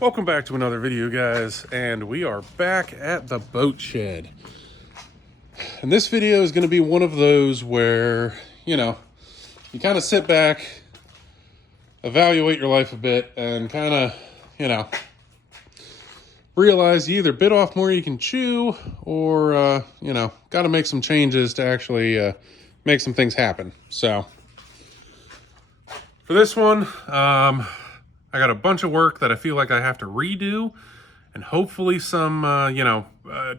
Welcome back to another video, guys, and we are back at the boat shed. And this video is going to be one of those where, you kind of sit back, evaluate your life a bit, and kind of, realize you either bit off more you can chew or, got to make some changes to actually make some things happen. So, for this one, I got a bunch of work that I feel like I have to redo, and hopefully some,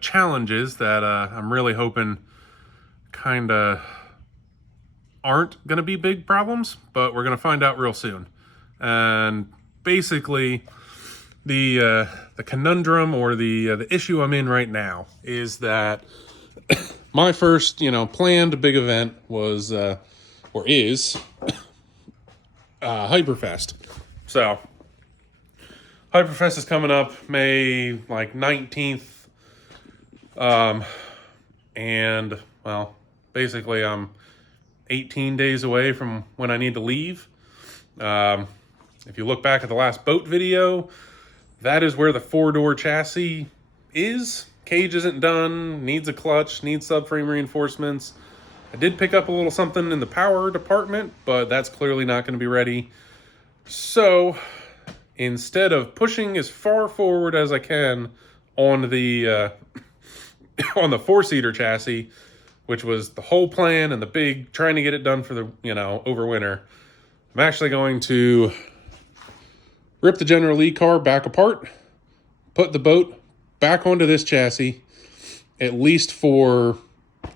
challenges that I'm really hoping kind of aren't going to be big problems, but we're going to find out real soon. And basically, the conundrum or the issue I'm in right now is that my first, planned big event was, or is, Hyperfest. So, Hyperfest is coming up May 19th. And well, basically I'm 18 days away from when I need to leave. If you look back at the last boat video, that is where the 4-door chassis is. Cage isn't done, needs a clutch, needs subframe reinforcements. I did pick up a little something in the power department, but that's clearly not going to be ready. So, instead of pushing as far forward as I can on the on the 4-seater chassis, which was the whole plan and the big trying to get it done for the over winter, I'm actually going to rip the General Lee car back apart, put the boat back onto this chassis, at least for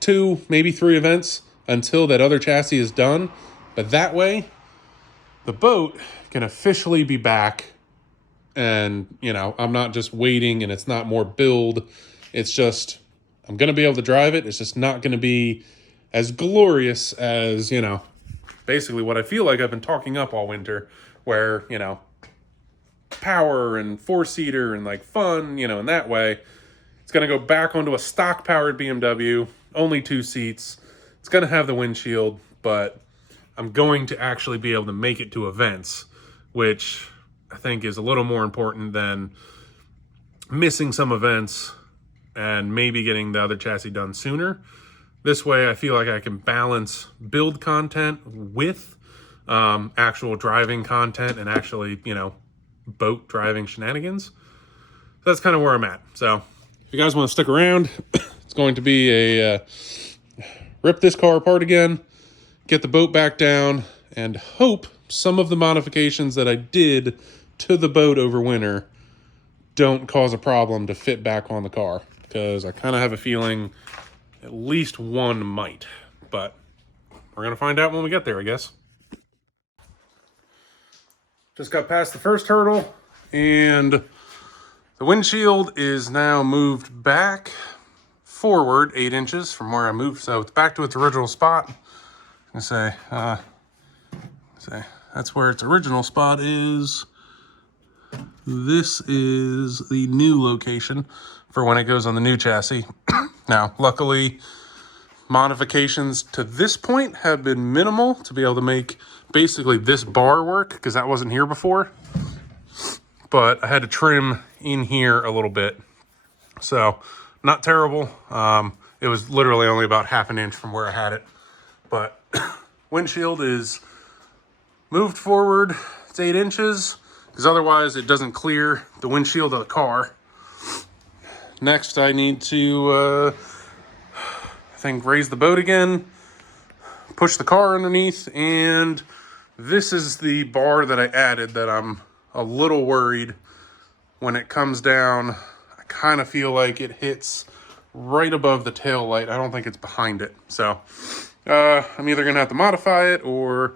2, maybe 3 events until that other chassis is done. But that way, the boat can officially be back, and, I'm not just waiting and it's not more build. It's just, I'm going to be able to drive it. It's just not going to be as glorious as, basically what I feel like I've been talking up all winter, where, power and 4-seater and fun, in that way. It's going to go back onto a stock powered BMW, only 2 seats. It's going to have the windshield, but I'm going to actually be able to make it to events, which I think is a little more important than missing some events and maybe getting the other chassis done sooner. This way, I feel like I can balance build content with actual driving content and actually, boat driving shenanigans. That's kind of where I'm at. So, if you guys want to stick around, it's going to be a rip this car apart again, get the boat back down, and hope some of the modifications that I did to the boat over winter don't cause a problem to fit back on the car, because I kind of have a feeling at least one might, but we're going to find out when we get there, I guess. Just got past the first hurdle, and the windshield is now moved back forward 8 inches from where I moved, so it's back to its original spot. I'm going to say that's where its original spot is. This is the new location for when it goes on the new chassis. Now, luckily, modifications to this point have been minimal to be able to make basically this bar work, because that wasn't here before. But I had to trim in here a little bit. So, not terrible. It was literally only about half an inch from where I had it. But windshield is moved forward. It's 8 inches, because otherwise it doesn't clear the windshield of the car. Next, I need to, raise the boat again, push the car underneath, and this is the bar that I added that I'm a little worried when it comes down. I kind of feel like it hits right above the tail light. I don't think it's behind it. So, I'm either going to have to modify it or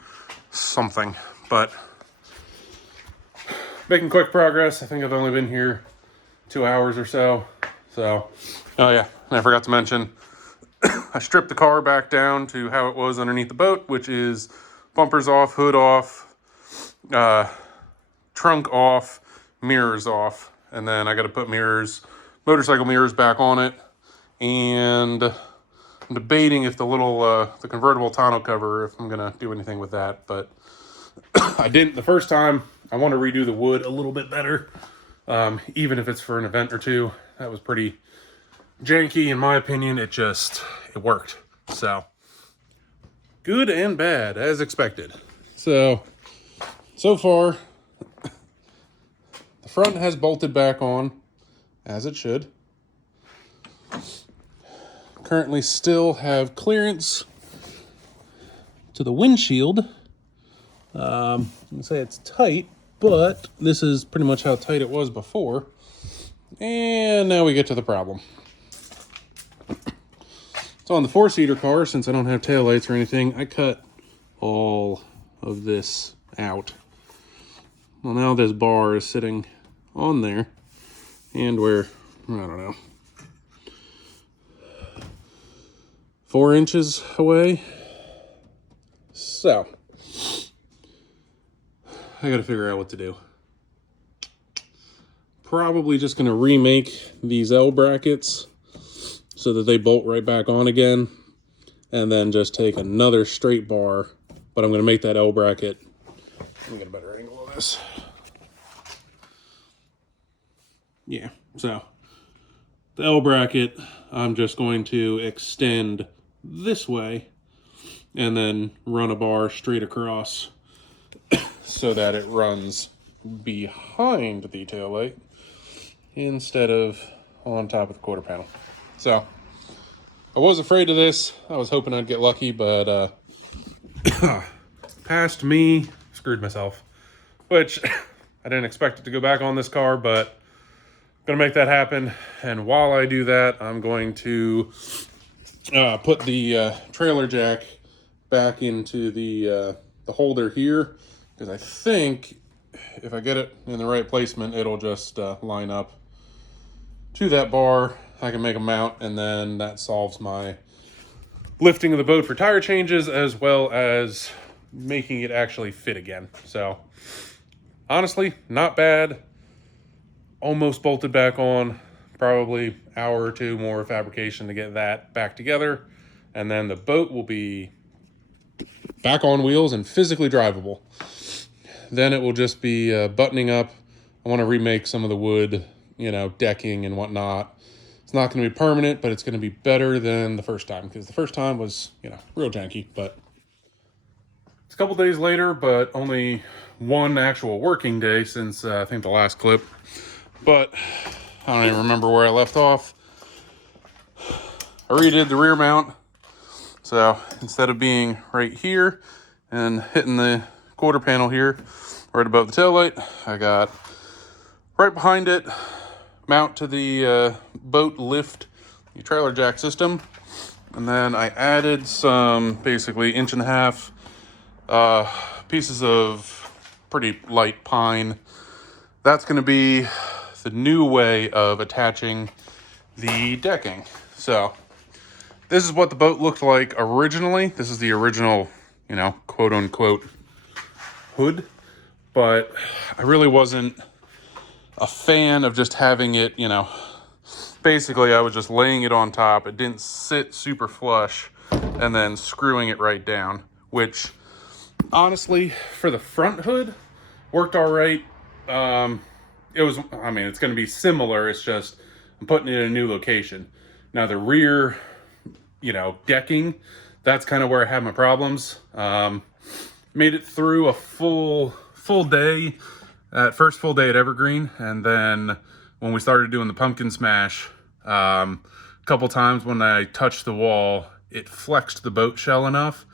something, but making quick progress. I think I've only been here 2 hours or so. So, oh yeah, and I forgot to mention, I stripped the car back down to how it was underneath the boat, which is bumpers off, hood off, trunk off, mirrors off, and then I got to put motorcycle mirrors back on it, and I'm debating if the convertible tonneau cover, if I'm gonna do anything with that, but I didn't the first time. I want to redo the wood a little bit better. even if it's for an event or two. That was pretty janky in my opinion. It worked. So good and bad as expected. So far the front has bolted back on as it should. Currently still have clearance to the windshield. I'm gonna say it's tight, but this is pretty much how tight it was before. And now we get to the problem. So on the 4-seater car, since I don't have taillights or anything, I cut all of this out. Well, now this bar is sitting on there, and we're, I don't know, 4 inches away. So I gotta figure out what to do. Probably just gonna remake these L brackets so that they bolt right back on again, and then just take another straight bar, but I'm gonna make that L bracket. Let me get a better angle of this. Yeah, so the L bracket, I'm just going to extend this way and then run a bar straight across so that it runs behind the taillight instead of on top of the quarter panel. So I was afraid of this. I was hoping I'd get lucky, but past me, screwed myself, which I didn't expect it to go back on this car, but I'm gonna make that happen. And while I do that, I'm going to put the trailer jack back into the holder here, because I think if I get it in the right placement, it'll just line up to that bar. I can make a mount, and then that solves my lifting of the boat for tire changes, as well as making it actually fit again. So honestly, not bad. Almost bolted back on. Probably hour or two more fabrication to get that back together, and then the boat will be back on wheels and physically drivable. Then it will just be buttoning up. I want to remake some of the wood, decking and whatnot. It's not going to be permanent, but it's going to be better than the first time, because the first time was, real janky. But it's a couple days later, but only one actual working day since I think the last clip. But I don't even remember where I left off. I redid the rear mount. So instead of being right here and hitting the quarter panel here, right above the taillight, I got right behind it, mount to the boat lift, the trailer jack system. And then I added some basically 1.5 pieces of pretty light pine. That's going to be the new way of attaching the decking. So this is what the boat looked like originally. This is the original, quote unquote hood. But I really wasn't a fan of just having it, basically I was just laying it on top. It didn't sit super flush and then screwing it right down, which honestly for the front hood worked all right. It's going to be similar. It's just I'm putting it in a new location. Now the rear, decking, that's kind of where I had my problems. Made it through a full day, first full day at Evergreen, and then when we started doing the pumpkin smash, a couple times when I touched the wall, it flexed the boat shell enough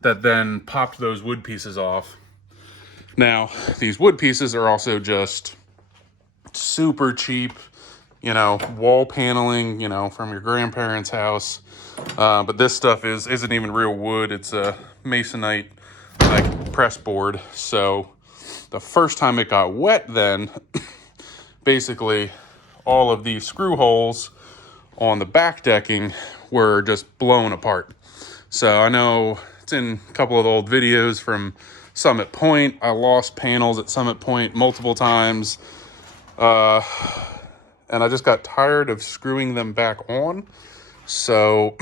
that then popped those wood pieces off. Now, these wood pieces are also just super cheap, wall paneling, from your grandparents' house. But this stuff isn't even real wood. It's a masonite press board. So the first time it got wet, then basically all of these screw holes on the back decking were just blown apart. So I know it's in a couple of old videos from Summit Point. I lost panels at Summit Point multiple times. And I just got tired of screwing them back on. So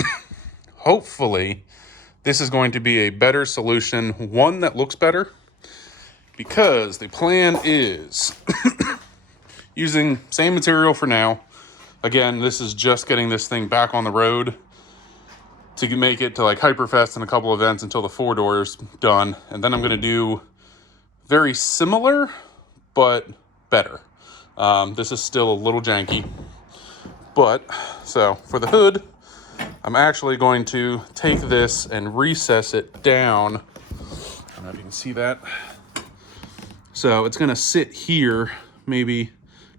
hopefully this is going to be a better solution, one that looks better, because the plan is using same material for now. Again, this is just getting this thing back on the road to make it to like Hyperfest and a couple events until the 4-door's done. And then I'm gonna do very similar, but better. This is still a little janky. But, so for the hood, I'm actually going to take this and recess it down. I don't know if you can see that. So it's gonna sit here, maybe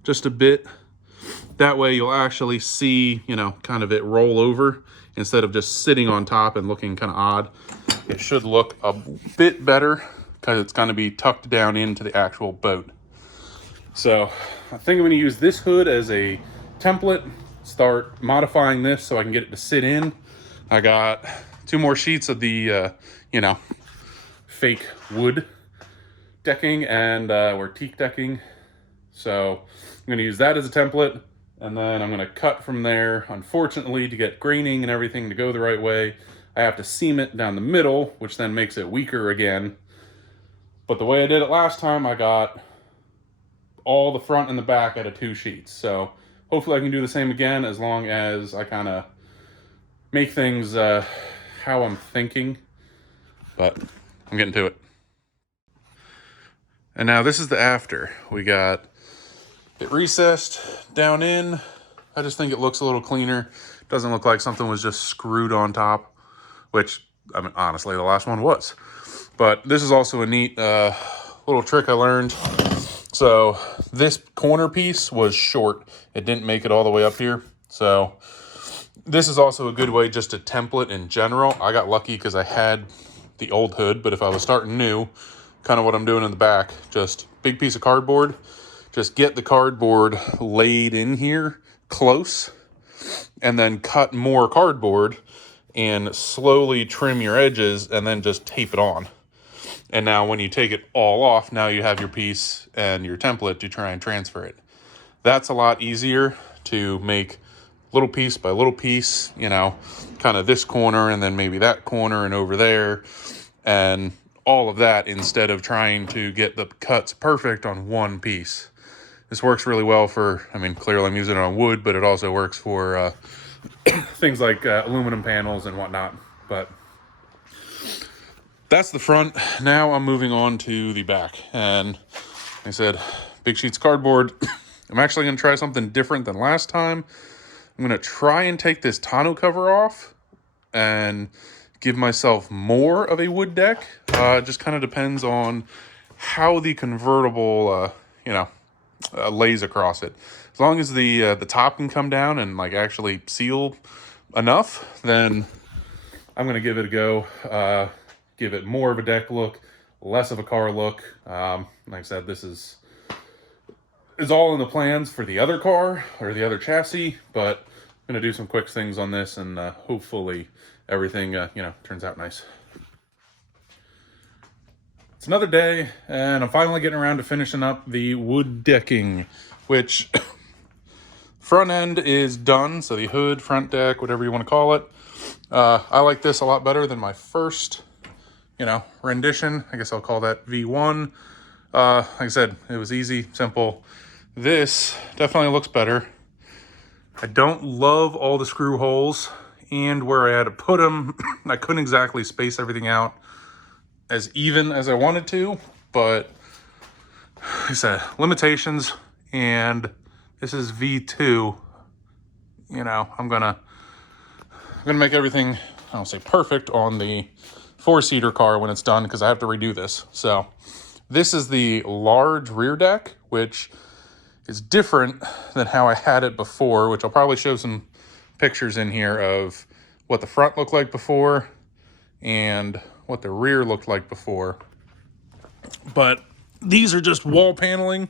just a bit. That way you'll actually see, you know, kind of it roll over instead of just sitting on top and looking kind of odd. It should look a bit better because it's gonna be tucked down into the actual boat. So I think I'm gonna use this hood as a template, start modifying this so I can get it to sit in. I got 2 more sheets of the, you know, fake wood decking and or teak decking. So I'm gonna use that as a template, and then I'm gonna cut from there. Unfortunately, to get graining and everything to go the right way, I have to seam it down the middle, which then makes it weaker again. But the way I did it last time, I got all the front and the back out of 2 sheets. So hopefully I can do the same again, as long as I kind of make things how I'm thinking. But I'm getting to it. And now this is the after. We got it recessed down in. I just think it looks a little cleaner. Doesn't look like something was just screwed on top, which, I mean, honestly, the last one was. But this is also a neat little trick I learned. So this corner piece was short. It didn't make it all the way up here. So this is also a good way just to template in general. I got lucky because I had the old hood, but if I was starting new, kind of what I'm doing in the back, just big piece of cardboard, just get the cardboard laid in here close, and then cut more cardboard and slowly trim your edges and then just tape it on. And now when you take it all off, now you have your piece and your template to try and transfer it. That's a lot easier to make little piece by little piece, you know, kind of this corner and then maybe that corner and over there, and all of that, instead of trying to get the cuts perfect on one piece. This works really well for, I mean, clearly I'm using it on wood, but it also works for things like aluminum panels and whatnot. But that's the front. Now I'm moving on to the back. And like I said, big sheets of cardboard. I'm actually going to try something different than last time. I'm going to try and take this tonneau cover off and give myself more of a wood deck. It just kind of depends on how the convertible, lays across it. As long as the top can come down and like actually seal enough, then I'm going to give it a go. Give it more of a deck look, less of a car look. Like I said, this is all in the plans for the other car or the other chassis, but I'm going to do some quick things on this, and hopefully everything, turns out nice. It's another day, and I'm finally getting around to finishing up the wood decking, which front end is done. So the hood, front deck, whatever you want to call it. I like this a lot better than my first, rendition. I guess I'll call that V1. Like I said, it was easy, simple. This definitely looks better. I don't love all the screw holes, and where I had to put them, I couldn't exactly space everything out as even as I wanted to, but like I said, limitations, and this is V2. I'm gonna make everything, I don't say perfect on the 4-seater car when it's done, because I have to redo this. So this is the large rear deck, which is different than how I had it before, which I'll probably show some pictures in here of what the front looked like before and what the rear looked like before. But these are just wall paneling.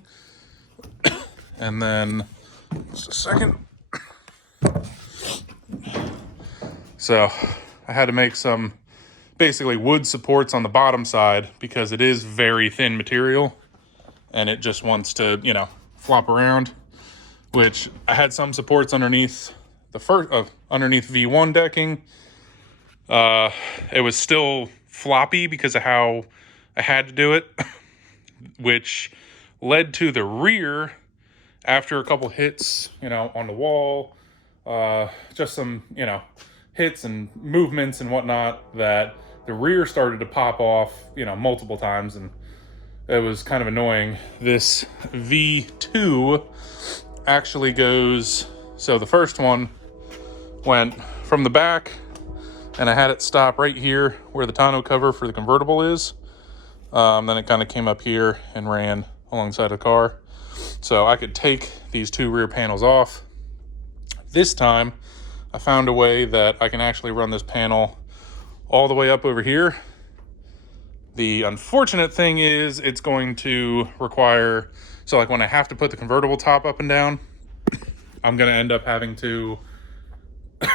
And then, just a second. So I had to make some basically wood supports on the bottom side, because it is very thin material and it just wants to, flop around, which I had some supports underneath underneath V1 decking. It was still floppy because of how I had to do it, which led to the rear after a couple hits, you know, on the wall, just some, you know, hits and movements and whatnot, that the rear started to pop off, you know, multiple times, and it was kind of annoying. This V2 actually goes, so the first one went from the back, and I had it stop right here where the tonneau cover for the convertible is. Then it kind of came up here and ran alongside the car. So I could take these two rear panels off. This time, I found a way that I can actually run this panel all the way up over here. The unfortunate thing is it's going to require, so like when I have to put the convertible top up and down, I'm going to end up having to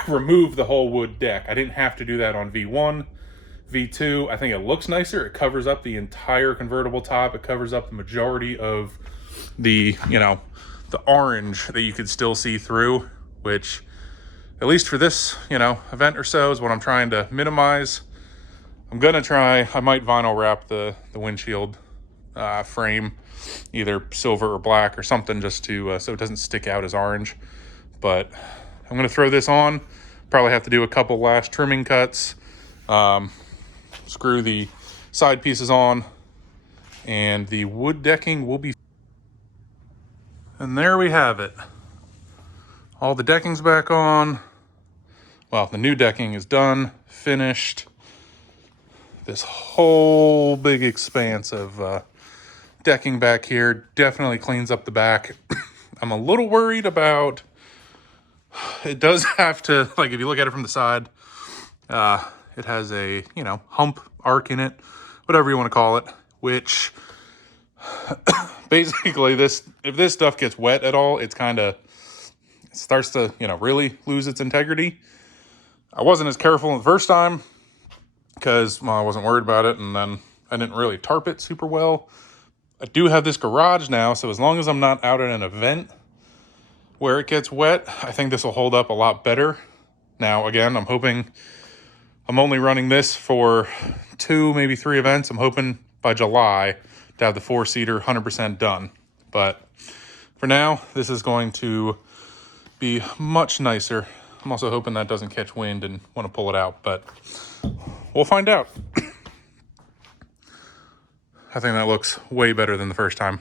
remove the whole wood deck. I didn't have to do that on V1. V2, I think it looks nicer. It covers up the entire convertible top. It covers up the majority of the, you know, the orange that you could still see through, which, at least for this, you know, event or so, is what I'm trying to minimize. I'm gonna try, I might vinyl wrap the windshield frame, either silver or black or something, just to, so it doesn't stick out as orange. But I'm gonna throw this on. Probably have to do a couple last trimming cuts, screw the side pieces on, and the wood decking will be. And there we have it. All the decking's back on. Well, the new decking is done, finished. This whole big expanse of decking back here definitely cleans up the back. I'm a little worried about, it does have to, like if you look at it from the side, it has a, you know, hump arc in it, whatever you want to call it, which basically this, if this stuff gets wet at all, it's kind of, it starts to, you know, really lose its integrity. I wasn't as careful the first time because, well, I wasn't worried about it, and then I didn't really tarp it super well. I do have this garage now, so as long as I'm not out at an event where it gets wet, I think this will hold up a lot better. Now, again, I'm hoping, I'm only running this for 2, maybe 3 events. I'm hoping by July to have the 4-seater 100% done. But for now, this is going to be much nicer. I'm also hoping that doesn't catch wind and want to pull it out, but we'll find out. I think that looks way better than the first time.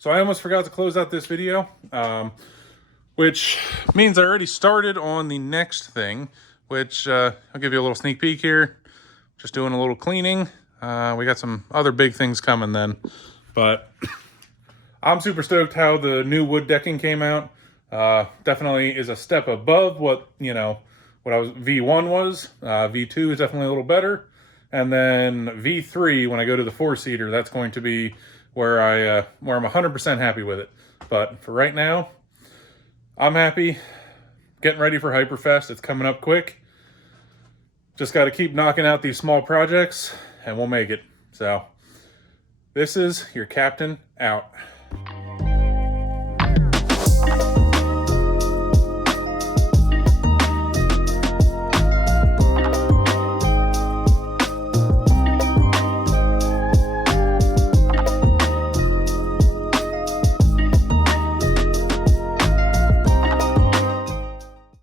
So I almost forgot to close out this video, which means I already started on the next thing, which I'll give you a little sneak peek here. Just doing a little cleaning. We got some other big things coming then, but I'm super stoked how the new wood decking came out. Definitely is a step above what, you know, what V1 was. V2 is definitely a little better. And then V3, when I go to the 4-seater, that's going to be where I'm 100% happy with it. But for right now, I'm happy. Getting ready for Hyperfest. It's coming up quick. Just got to keep knocking out these small projects and we'll make it. So this is your captain out.